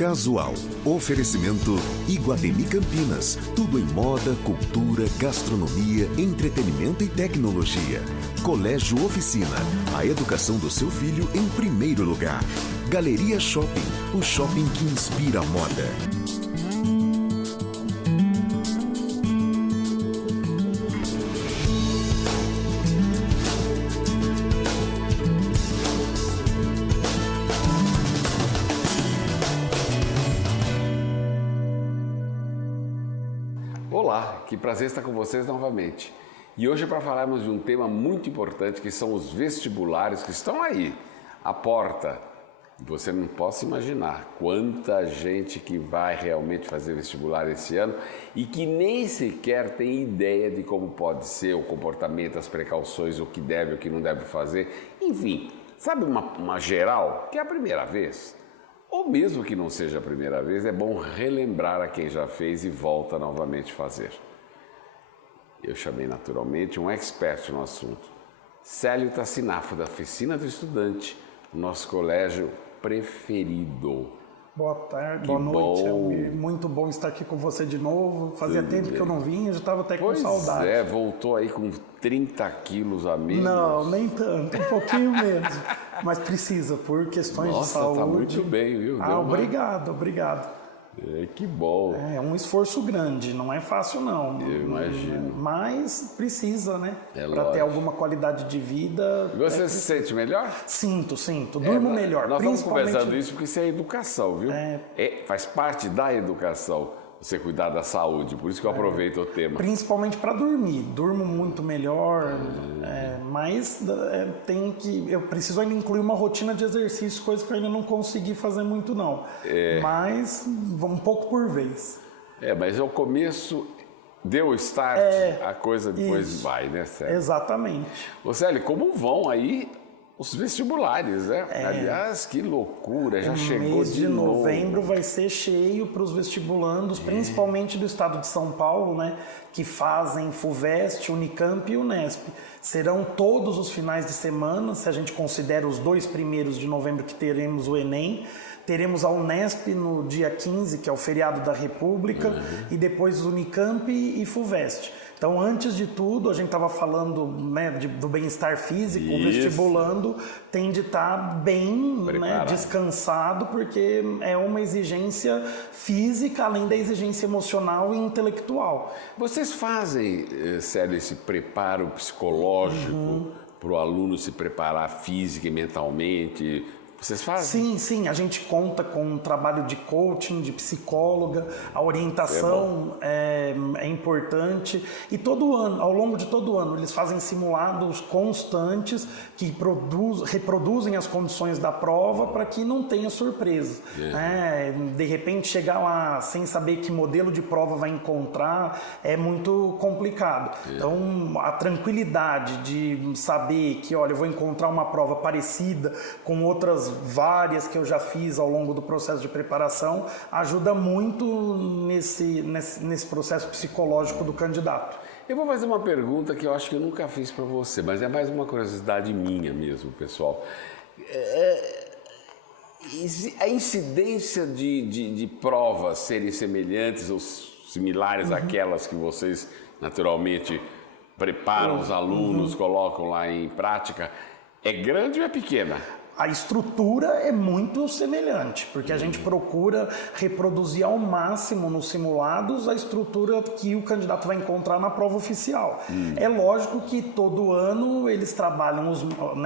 Casual. Oferecimento Iguatemi Campinas. Tudo em moda, cultura, gastronomia, entretenimento e tecnologia. Colégio Oficina. A educação do seu filho em primeiro lugar. Galeria Shopping. O shopping que inspira a moda. Olá, que prazer estar com vocês novamente. E hoje é para falarmos de um tema muito importante, que são os vestibulares que estão aí, à porta. Você não pode imaginar quanta gente que vai realmente fazer vestibular esse ano e que nem sequer tem ideia de como pode ser o comportamento, as precauções, o que deve, o que não deve fazer. Enfim, sabe uma geral, que é a primeira vez? Ou mesmo que não seja a primeira vez, é bom relembrar a quem já fez e volta novamente a fazer. Eu chamei naturalmente um expert no assunto, Célio Tassinafo, da Oficina do Estudante, nosso colégio preferido. Boa tarde, Que boa noite. bom. É muito bom estar aqui com você de novo. Fazia Tudo tempo bem. que eu não vinha, já estava até com saudade. É, voltou aí com 30 quilos a menos. Não, nem tanto, um pouquinho menos. Mas precisa, por questões de saúde. Nossa, tá muito bem, viu? Deu Obrigado. Que bom. É um esforço grande, não é fácil não. Eu imagino. Mas precisa, né? É Para ter lógico. alguma qualidade de vida. E você se sente melhor? Sinto. Durmo melhor. Nós estamos principalmente... conversando isso porque isso é educação, viu? Faz parte da educação você cuidar da saúde, por isso que eu aproveito o tema. Principalmente para dormir. Durmo muito melhor, mas eu preciso ainda incluir uma rotina de exercício, coisa que eu ainda não consegui fazer muito não. Mas um pouco por vez. Mas ao começo deu o start, a coisa depois isso. vai, né, Célio? Exatamente. Ô Célio, como vão aí os vestibulares, né? Aliás, que loucura, já chegou mês de novo. novembro vai ser cheio para os vestibulandos, principalmente do estado de São Paulo, né? Que fazem FUVEST, Unicamp e Unesp. Serão todos os finais de semana, se a gente considera os 2 primeiros de novembro que teremos o Enem. Teremos a Unesp no dia 15, que é o feriado da República, e depois Unicamp e FUVEST. Então, antes de tudo, a gente estava falando, né, do bem-estar físico. Isso. O vestibulando tem de estar bem, né, descansado, porque é uma exigência física, além da exigência emocional e intelectual. Vocês fazem, Célio, esse preparo psicológico para o aluno se preparar física e mentalmente? Vocês fazem? Sim, a gente conta com um trabalho de coaching, de psicóloga, a orientação é importante. E todo ano, ao longo de todo ano, eles fazem simulados constantes que reproduzem as condições da prova para que não tenha surpresa. De repente chegar lá sem saber que modelo de prova vai encontrar é muito complicado. Então a tranquilidade de saber que, olha, eu vou encontrar uma prova parecida com outras várias que eu já fiz ao longo do processo de preparação, ajuda muito nesse processo psicológico do candidato. Eu vou fazer uma pergunta que eu acho que eu nunca fiz para você, mas é mais uma curiosidade minha mesmo, pessoal. A incidência de provas serem semelhantes ou similares àquelas que vocês naturalmente preparam os alunos, colocam lá em prática, é grande ou é pequena? A estrutura é muito semelhante, porque a gente procura reproduzir ao máximo nos simulados a estrutura que o candidato vai encontrar na prova oficial. É lógico que todo ano eles trabalham,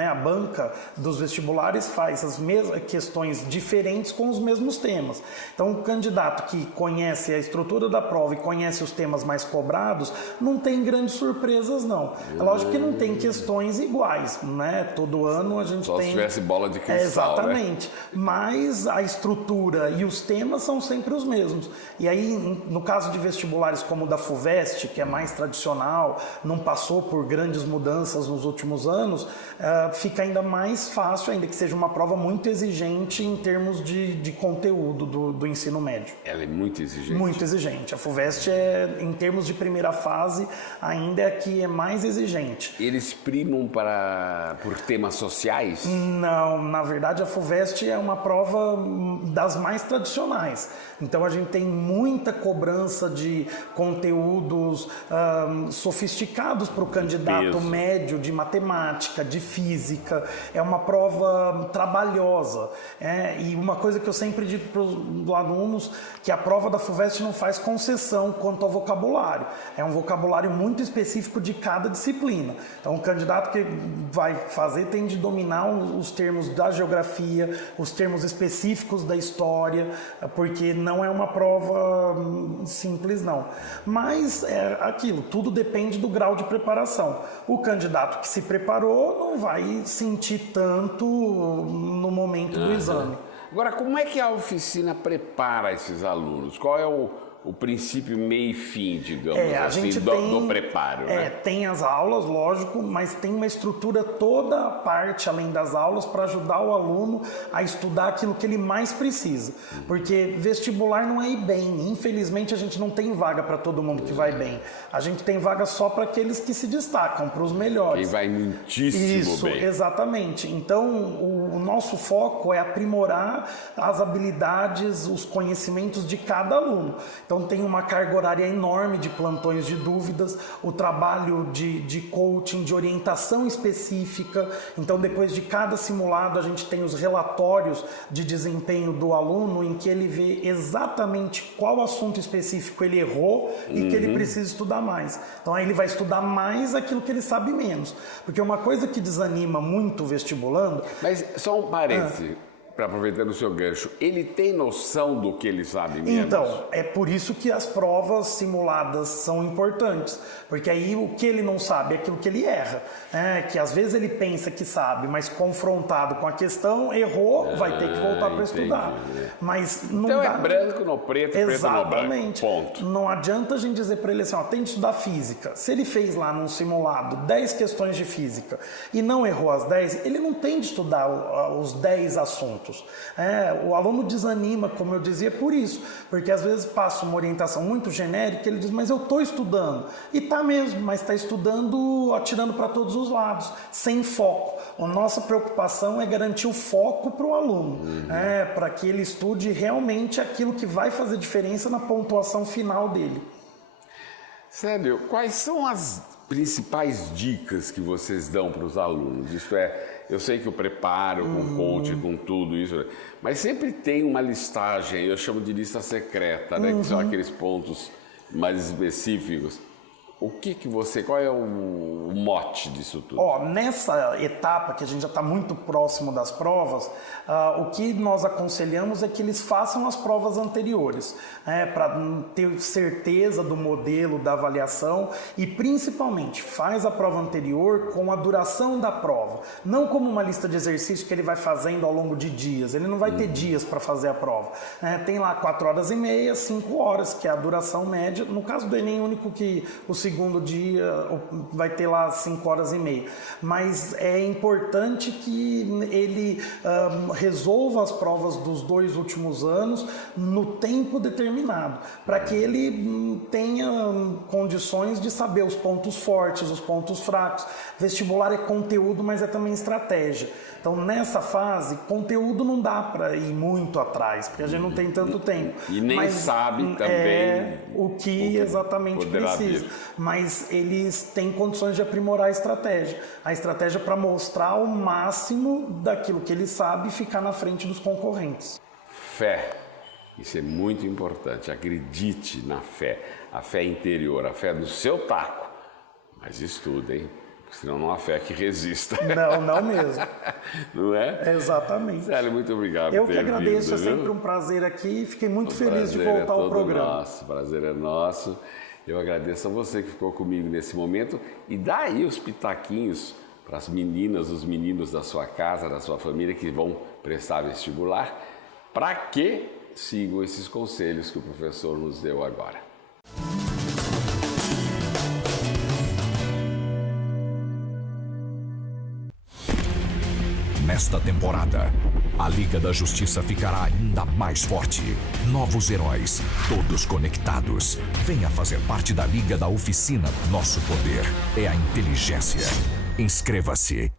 a banca dos vestibulares faz as mesmas questões diferentes com os mesmos temas. Então o candidato que conhece a estrutura da prova e conhece os temas mais cobrados, não tem grandes surpresas não. É lógico que não tem questões iguais, né? Todo ano a gente Só tem... se tivesse bola de cristal, exatamente, né? Mas a estrutura e os temas são sempre os mesmos. E aí, no caso de vestibulares como o da FUVEST, que é mais tradicional, não passou por grandes mudanças nos últimos anos, fica ainda mais fácil, ainda que seja uma prova muito exigente em termos de conteúdo do ensino médio. Ela é muito exigente? Muito exigente. A FUVEST, em termos de primeira fase, ainda é a que é mais exigente. Eles primam por temas sociais? Não, na verdade, a FUVEST é uma prova das mais tradicionais. Então, a gente tem muita cobrança de conteúdos sofisticados para o candidato médio de matemática, de física. É uma prova trabalhosa. E uma coisa que eu sempre digo para os alunos, que a prova da FUVEST não faz concessão quanto ao vocabulário. É um vocabulário muito específico de cada disciplina. Então, o candidato que vai fazer tem de dominar os termos da geografia, os termos específicos da história, porque não é uma prova simples, não. Mas é aquilo, tudo depende do grau de preparação. O candidato que se preparou não vai sentir tanto no momento do exame. Agora, como é que a oficina prepara esses alunos? Qual é o princípio, meio e fim, digamos assim, do preparo? Né? Tem as aulas, lógico, mas tem uma estrutura toda a parte, além das aulas, para ajudar o aluno a estudar aquilo que ele mais precisa. Porque vestibular não é ir bem. Infelizmente, a gente não tem vaga para todo mundo que vai bem. A gente tem vaga só para aqueles que se destacam, para os melhores. Quem vai muitíssimo bem. Isso, exatamente. Então, o nosso foco é aprimorar as habilidades, os conhecimentos de cada aluno. Então, tem uma carga horária enorme de plantões de dúvidas, o trabalho de coaching, de orientação específica. Então, depois de cada simulado, a gente tem os relatórios de desempenho do aluno, em que ele vê exatamente qual assunto específico ele errou e que ele precisa estudar mais. Então, aí ele vai estudar mais aquilo que ele sabe menos. Porque uma coisa que desanima muito o vestibulando... Mas só um parêntese. Para aproveitar o seu gancho, ele tem noção do que ele sabe menos? Então, é por isso que as provas simuladas são importantes, porque aí o que ele não sabe é aquilo que ele erra, que às vezes ele pensa que sabe, mas confrontado com a questão, errou, vai ter que voltar para estudar. Mas não então dá... é branco no preto, exatamente. Preto no branco, ponto. Não adianta a gente dizer para ele assim, tem de estudar física. Se ele fez lá num simulado 10 questões de física e não errou as 10, ele não tem de estudar os 10 assuntos. O aluno desanima, como eu dizia, por isso, porque às vezes passa uma orientação muito genérica, ele diz, mas eu estou estudando, e está mesmo, mas está estudando atirando para todos os lados, sem foco. A nossa preocupação é garantir o foco para o aluno, para que ele estude realmente aquilo que vai fazer diferença na pontuação final dele. Célio, quais são as principais dicas que vocês dão para os alunos? Isto é, eu sei que o preparo com coaching, com tudo isso, mas sempre tem uma listagem, eu chamo de lista secreta, né? Que são aqueles pontos mais específicos. Qual é o mote disso tudo? Nessa etapa, que a gente já está muito próximo das provas, o que nós aconselhamos é que eles façam as provas anteriores, para ter certeza do modelo, da avaliação, e principalmente faz a prova anterior com a duração da prova, não como uma lista de exercícios que ele vai fazendo ao longo de dias, ele não vai ter dias para fazer a prova. Tem lá 4 horas e meia, 5 horas, que é a duração média. No caso do Enem, único que o segundo dia vai ter lá 5 horas e meia. Mas é importante que ele resolva as provas dos 2 últimos anos no tempo determinado, para que ele tenha condições de saber os pontos fortes, os pontos fracos. Vestibular é conteúdo, mas é também estratégia. Então, nessa fase, conteúdo não dá para ir muito atrás, porque a gente não tem tanto tempo. E nem sabe também o que exatamente precisa. Mas eles têm condições de aprimorar a estratégia para mostrar o máximo daquilo que ele sabe e ficar na frente dos concorrentes. Fé, isso é muito importante, acredite na fé, a fé interior, a fé do seu taco, mas estuda, senão não há fé que resista. Não mesmo. Não é? Exatamente. Célio, muito obrigado por Eu ter que agradeço, vindo, é sempre um prazer aqui e fiquei muito feliz de voltar ao programa. O prazer é nosso. Eu agradeço a você que ficou comigo nesse momento e dá aí os pitaquinhos para as meninas, os meninos da sua casa, da sua família que vão prestar vestibular, para que sigam esses conselhos que o professor nos deu agora. Nesta temporada, a Liga da Justiça ficará ainda mais forte. Novos heróis, todos conectados. Venha fazer parte da Liga da Oficina. Nosso poder é a inteligência. Inscreva-se.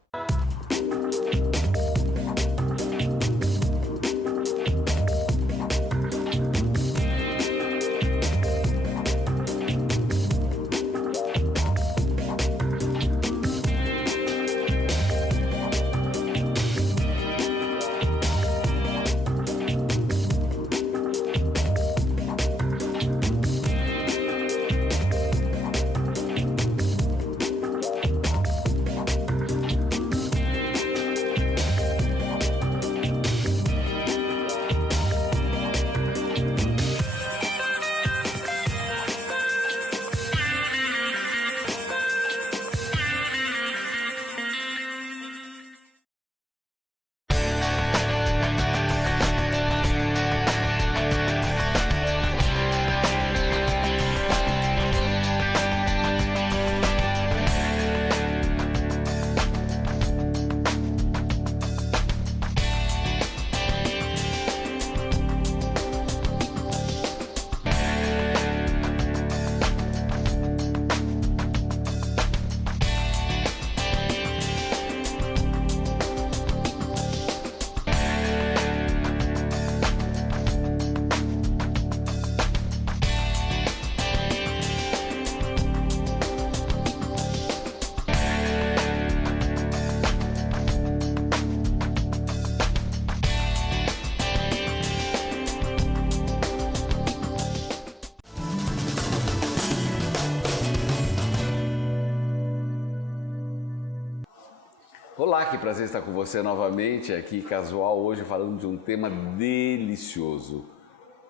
Olá, que prazer estar com você novamente aqui, Casual, hoje falando de um tema delicioso,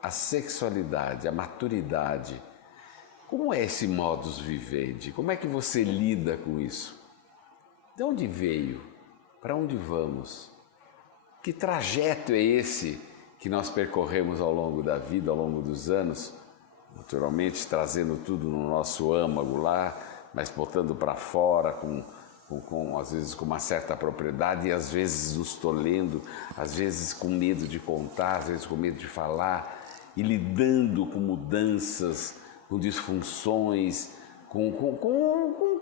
a sexualidade, a maturidade. Como é esse modus vivendi? Como é que você lida com isso? De onde veio? Para onde vamos? Que trajeto é esse que nós percorremos ao longo da vida, ao longo dos anos? Naturalmente trazendo tudo no nosso âmago lá, mas botando para fora às vezes com uma certa propriedade e às vezes nos tolhendo, às vezes com medo de contar, às vezes com medo de falar e lidando com mudanças, com disfunções, com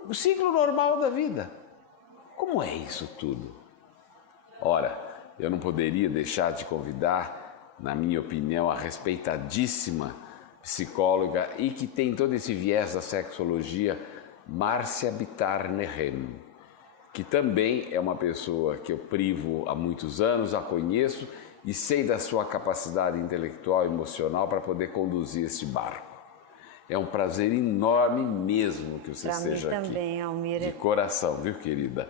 o ciclo normal da vida. Como é isso tudo? Ora, eu não poderia deixar de convidar, na minha opinião, a respeitadíssima psicóloga e que tem todo esse viés da sexologia, Márcia Bitar Nehem, que também é uma pessoa que eu privo há muitos anos, a conheço e sei da sua capacidade intelectual e emocional para poder conduzir este barco. É um prazer enorme mesmo que você esteja aqui. Também, Almir. De coração, viu, querida?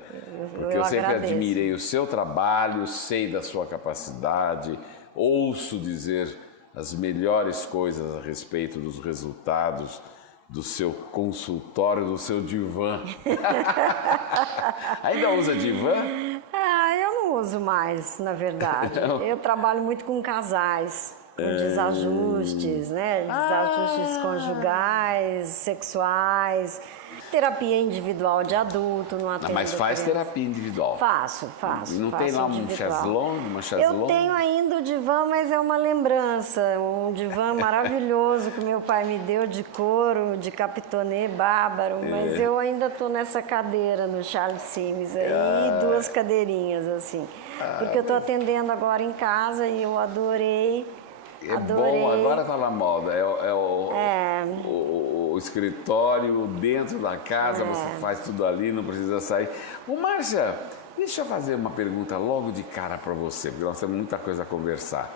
Porque eu sempre agradeço. admirei o seu trabalho, sei da sua capacidade, ouço dizer as melhores coisas a respeito dos resultados do seu consultório, do seu divã. Ainda usa divã? Eu não uso mais, na verdade. Eu trabalho muito com casais, com desajustes, né? Desajustes conjugais, sexuais, terapia individual de adulto, não atendo. Mas faz terapia individual? Faço. Não faço tem lá uma chaslong? Eu tenho ainda o divã, mas é uma lembrança. Um divã maravilhoso que meu pai me deu de couro, de capitonê bárbaro. Mas eu ainda estou nessa cadeira no Charles Sims aí, 2 cadeirinhas assim. Porque eu estou atendendo agora em casa e eu adorei. Bom, agora está na moda. O escritório dentro da casa, você faz tudo ali, não precisa sair. Ô, Márcia, deixa eu fazer uma pergunta logo de cara para você, porque nós temos muita coisa a conversar.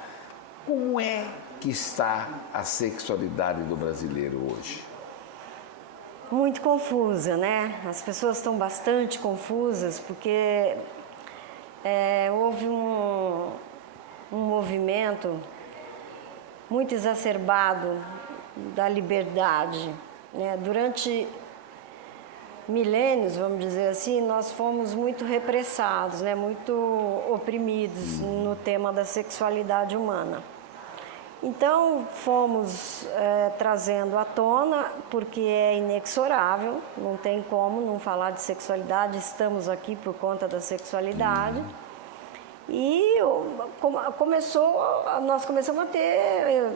Como é que está a sexualidade do brasileiro hoje? Muito confusa, né? As pessoas estão bastante confusas porque houve um movimento muito exacerbado da liberdade, né? Durante milênios, vamos dizer assim, nós fomos muito repressados, né? Muito oprimidos no tema da sexualidade humana. Então, fomos trazendo à tona, porque é inexorável, não tem como não falar de sexualidade, estamos aqui por conta da sexualidade. E nós começamos a ter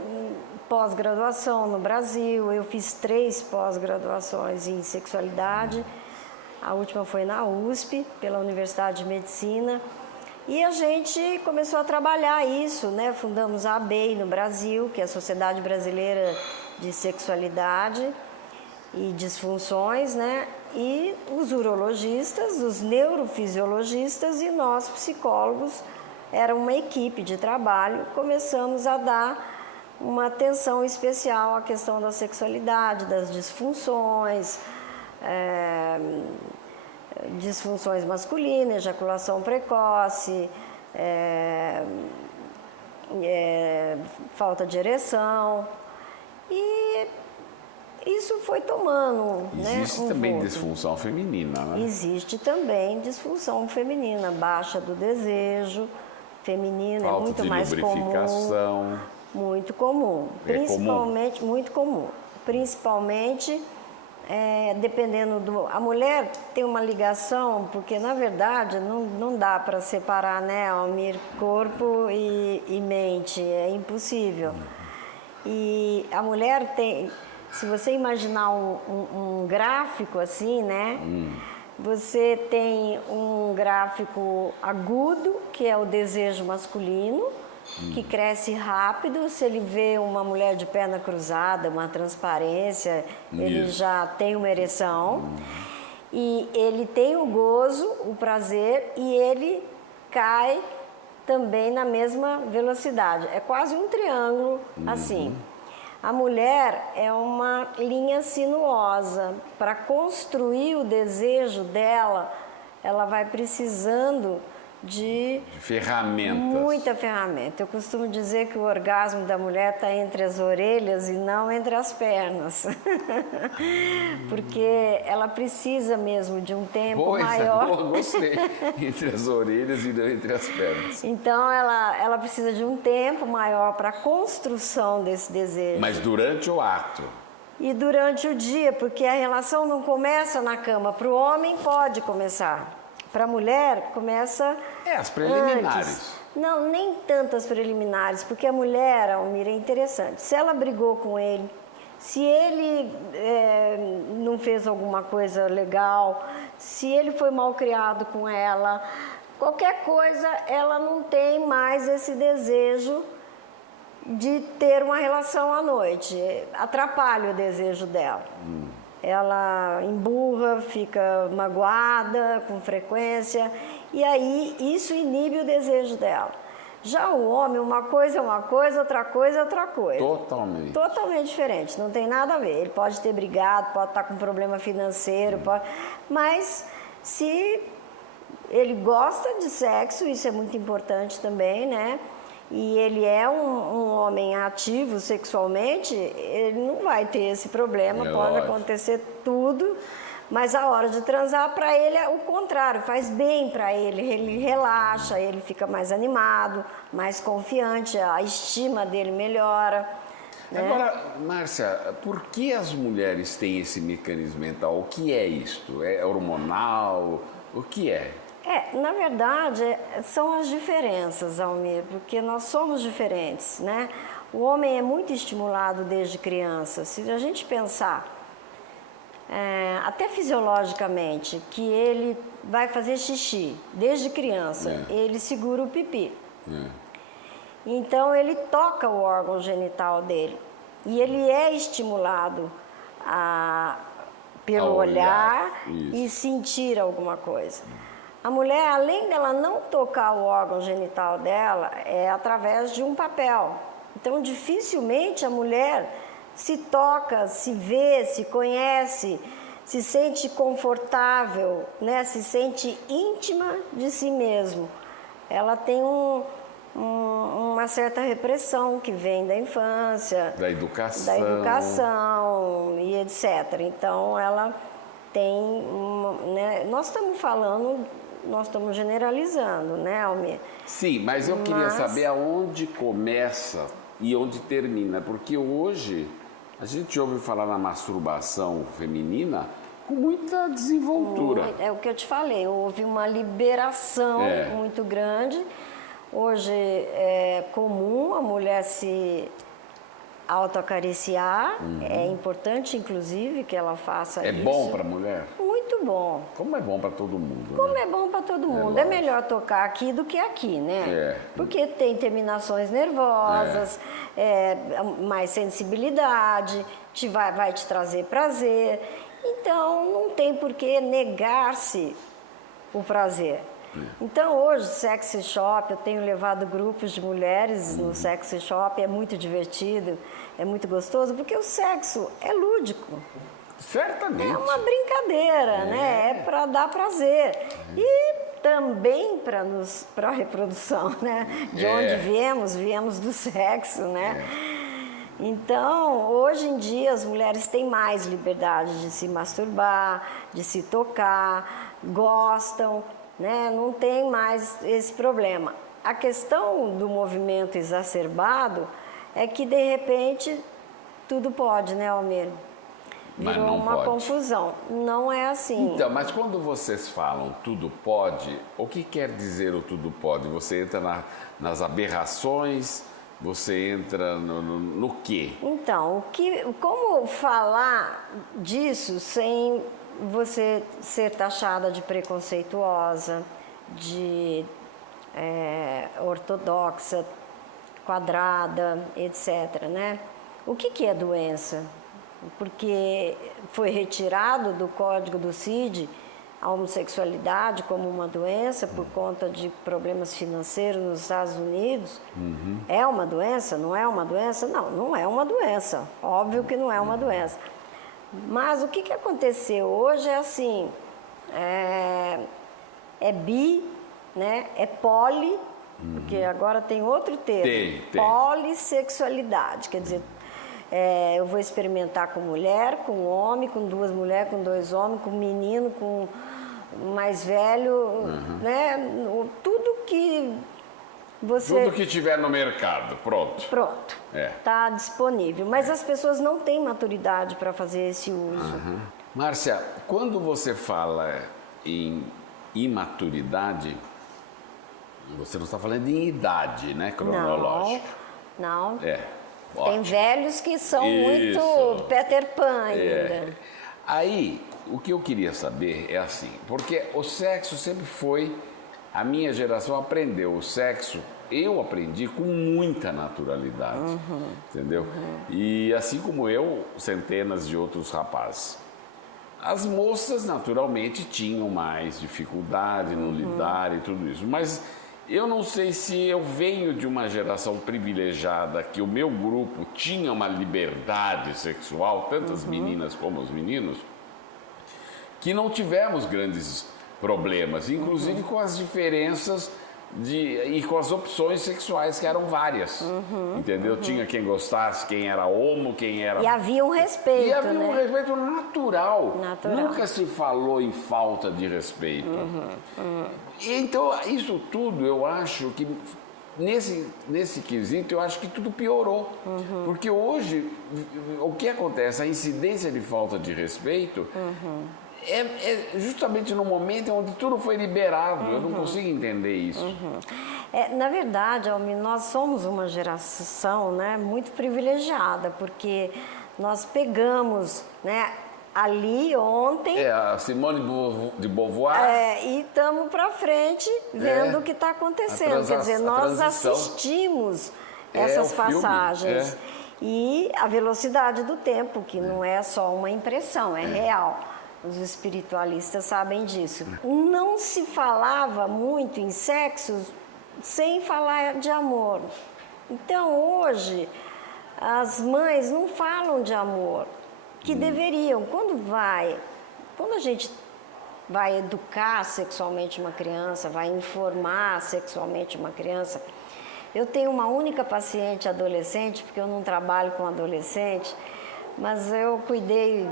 pós-graduação no Brasil. Eu fiz 3 pós-graduações em sexualidade. A última foi na USP, pela Universidade de Medicina. E a gente começou a trabalhar isso, né? Fundamos a ABEI no Brasil, que é a Sociedade Brasileira de Sexualidade e Disfunções, né? E os urologistas, os neurofisiologistas e nós, psicólogos, era uma equipe de trabalho, começamos a dar uma atenção especial à questão da sexualidade, das disfunções, disfunções masculinas, ejaculação precoce, falta de ereção. E isso foi tomando, Existe também disfunção feminina, né? Existe também disfunção feminina, baixa do desejo feminino, falta é muito de mais lubrificação. comum. Muito comum, principalmente, comum? Muito comum. Principalmente, dependendo a mulher tem uma ligação, porque na verdade não dá para separar, né, Almir, corpo e mente, é impossível. E a mulher tem... Se você imaginar um gráfico assim, né? Você tem um gráfico agudo, que é o desejo masculino, que cresce rápido. Se ele vê uma mulher de perna cruzada, uma transparência, ele já tem uma ereção. E ele tem o gozo, o prazer, e ele cai também na mesma velocidade. É quase um triângulo assim. A mulher é uma linha sinuosa. Para construir o desejo dela, ela vai precisando de ferramentas. Muita ferramenta. Eu costumo dizer que o orgasmo da mulher está entre as orelhas e não entre as pernas. Porque ela precisa mesmo de um tempo maior. Gostei. Entre as orelhas e não entre as pernas. Então ela precisa de um tempo maior para a construção desse desejo. Mas durante o ato. E durante o dia, porque a relação não começa na cama. Para o homem pode começar. Para a mulher, começa as preliminares. Antes. Não, nem tantas preliminares, porque a mulher, Almir, é interessante. Se ela brigou com ele, se ele não fez alguma coisa legal, se ele foi mal criado com ela, qualquer coisa, ela não tem mais esse desejo de ter uma relação à noite. Atrapalha o desejo dela. Ela emburra, fica magoada com frequência e aí isso inibe o desejo dela. Já o homem, uma coisa é uma coisa, outra coisa é outra coisa. Totalmente. Totalmente diferente, não tem nada a ver. Ele pode ter brigado, pode estar com problema financeiro, mas se ele gosta de sexo, isso é muito importante também, né? E ele é um homem ativo sexualmente, ele não vai ter esse problema, pode acontecer tudo, mas a hora de transar para ele é o contrário, faz bem para ele relaxa, ele fica mais animado, mais confiante, a estima dele melhora. Né? Agora, Márcia, por que as mulheres têm esse mecanismo mental? O que é isto? É hormonal? O que é? Na verdade, são as diferenças, Almir, porque nós somos diferentes, né? O homem é muito estimulado desde criança. Se a gente pensar, até fisiologicamente, que ele vai fazer xixi desde criança, ele segura o pipi. Então, ele toca o órgão genital dele e ele é estimulado pelo olhar e sentir alguma coisa. A mulher, além dela não tocar o órgão genital dela, é através de um papel. Então, dificilmente a mulher se toca, se vê, se conhece, se sente confortável, né? Se sente íntima de si mesmo. Ela tem uma certa repressão que vem da infância, da educação e etc. Então, ela tem né? Nós estamos generalizando, né, Almir? Sim, mas eu queria saber aonde começa e onde termina, porque hoje a gente ouve falar na masturbação feminina com muita desenvoltura. É o que eu te falei, houve uma liberação muito grande. Hoje é comum a mulher se autoacariciar, é importante, inclusive, que ela faça isso. É bom para a mulher? Muito bom. Como é bom para todo mundo. Como é bom para todo mundo. É melhor tocar aqui do que aqui, né? Porque tem terminações nervosas, mais sensibilidade, vai te trazer prazer. Então, não tem por que negar-se o prazer. Então, hoje, sexy shop, eu tenho levado grupos de mulheres no sexy shop, é muito divertido, é muito gostoso, porque o sexo é lúdico. Certamente. É uma brincadeira, né? É para dar prazer. E também para a reprodução, né? De onde viemos do sexo, né? Então, hoje em dia, as mulheres têm mais liberdade de se masturbar, de se tocar, gostam, né? Não tem mais esse problema. A questão do movimento exacerbado é que, de repente, tudo pode, né, Almir? Virou uma confusão. Não é assim. Então, mas quando vocês falam tudo pode, o que quer dizer o tudo pode? Você entra nas aberrações, você entra no quê? Então, como falar disso sem você ser taxada de preconceituosa, de ortodoxa, quadrada, etc., né? O que é doença? Porque foi retirado do código do CID a homossexualidade como uma doença por conta de problemas financeiros nos Estados Unidos. É uma doença? Não é uma doença? Não, não é uma doença. Óbvio que não é uma doença. Mas o que aconteceu hoje é assim, é bi, né? É poli, porque agora tem outro termo. Tem. Polissexualidade, quer dizer, eu vou experimentar com mulher, com homem, com 2 mulheres, com 2 homens, com menino, com mais velho, né? Tudo que você... Tudo que tiver no mercado, pronto. Pronto, está disponível. Mas as pessoas não têm maturidade para fazer esse uso. Márcia, quando você fala em imaturidade, você não está falando em idade, né, cronológica? Não. É. Tem Ótimo. velhos que são Isso. muito Peter Pan ainda. Aí, o que eu queria saber é assim, porque o sexo sempre foi, a minha geração aprendeu o sexo, eu aprendi com muita naturalidade, entendeu? E assim como eu, centenas de outros rapazes. As moças, naturalmente, tinham mais dificuldade no lidar e tudo isso, mas eu não sei se eu venho de uma geração privilegiada que o meu grupo tinha uma liberdade sexual, tanto as meninas como os meninos, que não tivemos grandes problemas, inclusive com as diferenças e com as opções sexuais que eram várias, entendeu? Tinha quem gostasse, quem era homo, quem era... E havia um respeito, E havia né? um respeito natural. Natural. Nunca se falou em falta de respeito. Então, isso tudo, eu acho que, nesse quesito, eu acho que tudo piorou. Porque hoje, o que acontece? A incidência de falta de respeito é justamente no momento onde tudo foi liberado. Eu não consigo entender isso. Na verdade, Almir, nós somos uma geração, né, muito privilegiada, porque nós pegamos, né, ali ontem A Simone de Beauvoir... e estamos para frente vendo o que está acontecendo. Quer dizer, nós assistimos essas o filme, passagens. E a velocidade do tempo, que não é só uma impressão, é real. Os espiritualistas sabem disso. Não se falava muito em sexo sem falar de amor. Então, hoje, as mães não falam de amor, que deveriam. Quando a gente vai educar sexualmente uma criança, vai informar sexualmente uma criança. Eu tenho uma única paciente adolescente, porque eu não trabalho com adolescente, mas eu cuidei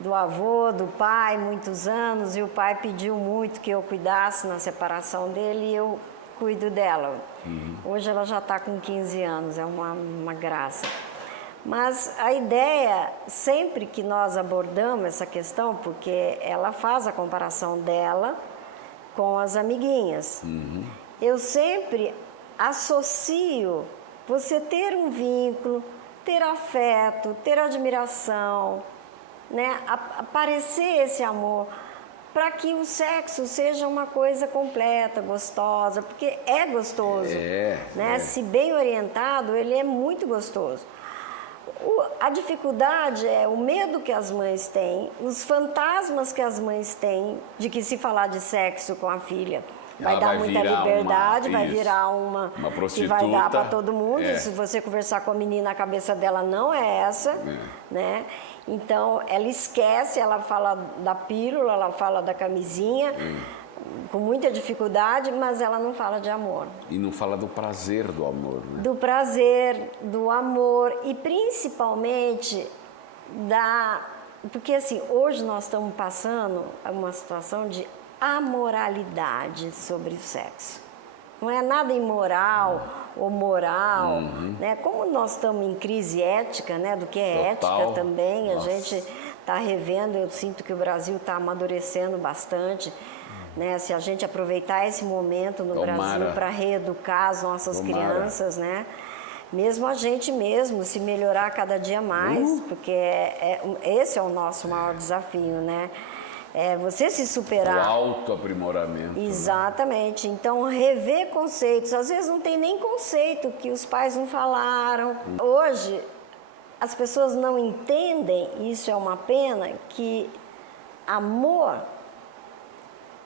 do avô, do pai, muitos anos, e o pai pediu muito que eu cuidasse na separação dele e eu cuido dela. Hoje ela já está com 15 anos, é uma graça. Mas a ideia, sempre que nós abordamos essa questão, porque ela faz a comparação dela com as amiguinhas, eu sempre associo você ter um vínculo, ter afeto, ter admiração, né? Aparecer esse amor, para que o sexo seja uma coisa completa, gostosa, porque é gostoso, né? Se bem orientado, ele é muito gostoso. A dificuldade é o medo que as mães têm, os fantasmas que as mães têm de que se falar de sexo com a filha vai dar muita liberdade, vai virar uma que vai dar para todo mundo. Se você conversar com a menina, a cabeça dela não é essa, né? Então, ela esquece, ela fala da pílula, ela fala da camisinha, com muita dificuldade, mas ela não fala de amor. E não fala do prazer do amor, né? Do prazer, do amor e principalmente porque assim, hoje nós estamos passando uma situação de amoralidade sobre o sexo. Não é nada imoral ou moral, né? Como nós estamos em crise ética, né? Do que é ética também, a gente está revendo, eu sinto que o Brasil está amadurecendo bastante, né? Se a gente aproveitar esse momento no Brasil para reeducar as nossas crianças, né? Mesmo a gente mesmo se melhorar cada dia mais, porque esse é o nosso maior desafio, né? É você se superar. O autoaprimoramento. Exatamente. Né? Então, rever conceitos. Às vezes não tem nem conceito que os pais não falaram. Hoje, as pessoas não entendem, e isso é uma pena, que amor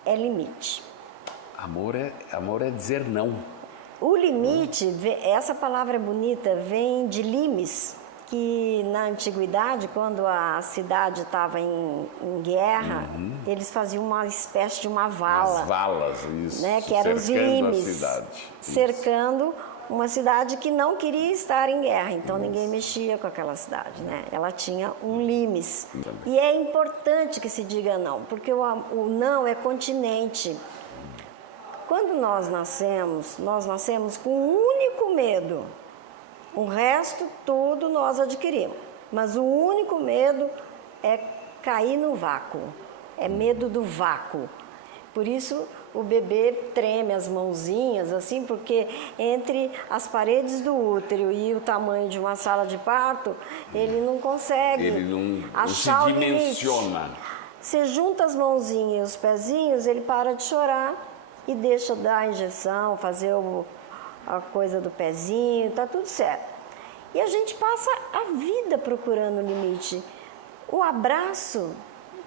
é limite. Amor é dizer não. O limite, essa palavra bonita, vem de limes. que na antiguidade, quando a cidade estava em guerra, eles faziam uma espécie de uma vala. As valas, isso. Né, que eram os limes, cercando uma cidade que não queria estar em guerra, então ninguém mexia com aquela cidade, né? Ela tinha um limes. E é importante que se diga não, porque o não é continente. Quando nós nascemos com um único medo. O resto tudo nós adquirimos, mas o único medo é cair no vácuo, é medo do vácuo. Por isso o bebê treme as mãozinhas, assim, porque entre as paredes do útero e o tamanho de uma sala de parto, ele não consegue achar o limite. Ele não se dimensiona. Você junta as mãozinhas e os pezinhos, ele para de chorar e deixa dar a injeção, fazer a coisa do pezinho, tá tudo certo. E a gente passa a vida procurando o limite. O abraço,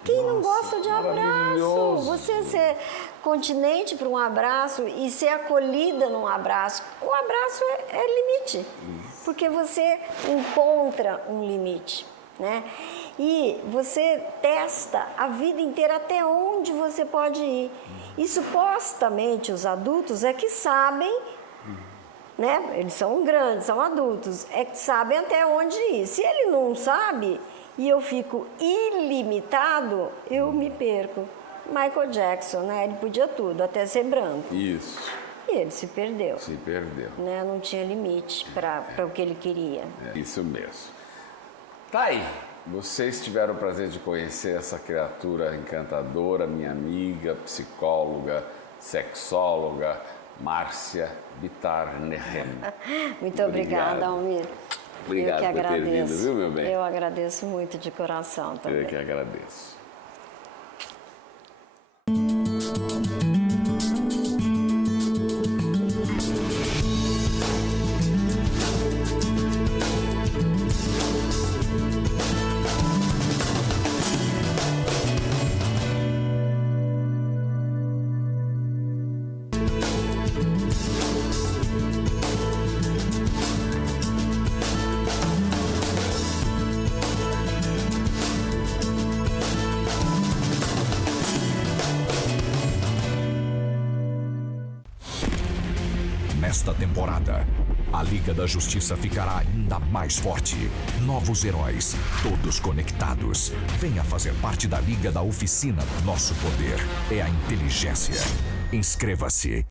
quem não gosta de abraço? Você ser continente para um abraço e ser acolhida num abraço, o abraço é limite, porque você encontra um limite, né? E você testa a vida inteira até onde você pode ir. E supostamente os adultos é que sabem, né? Eles são grandes, são adultos, é que sabem até onde ir. Se ele não sabe e eu fico ilimitado, eu me perco. Michael Jackson, né? Ele podia tudo, até ser branco. Isso. E ele se perdeu. Se perdeu. Né? Não tinha limite para o que ele queria. É isso mesmo. Tá aí. Vocês tiveram o prazer de conhecer essa criatura encantadora, minha amiga, psicóloga, sexóloga, Márcia Bittar-Nehem. Muito obrigada, Almir. Obrigado por ter vindo, viu, meu bem? Eu agradeço muito de coração também. Eu que agradeço. Nesta temporada, a Liga da Justiça ficará ainda mais forte. Novos heróis, todos conectados. Venha fazer parte da Liga da Oficina. Nosso poder é a inteligência. Inscreva-se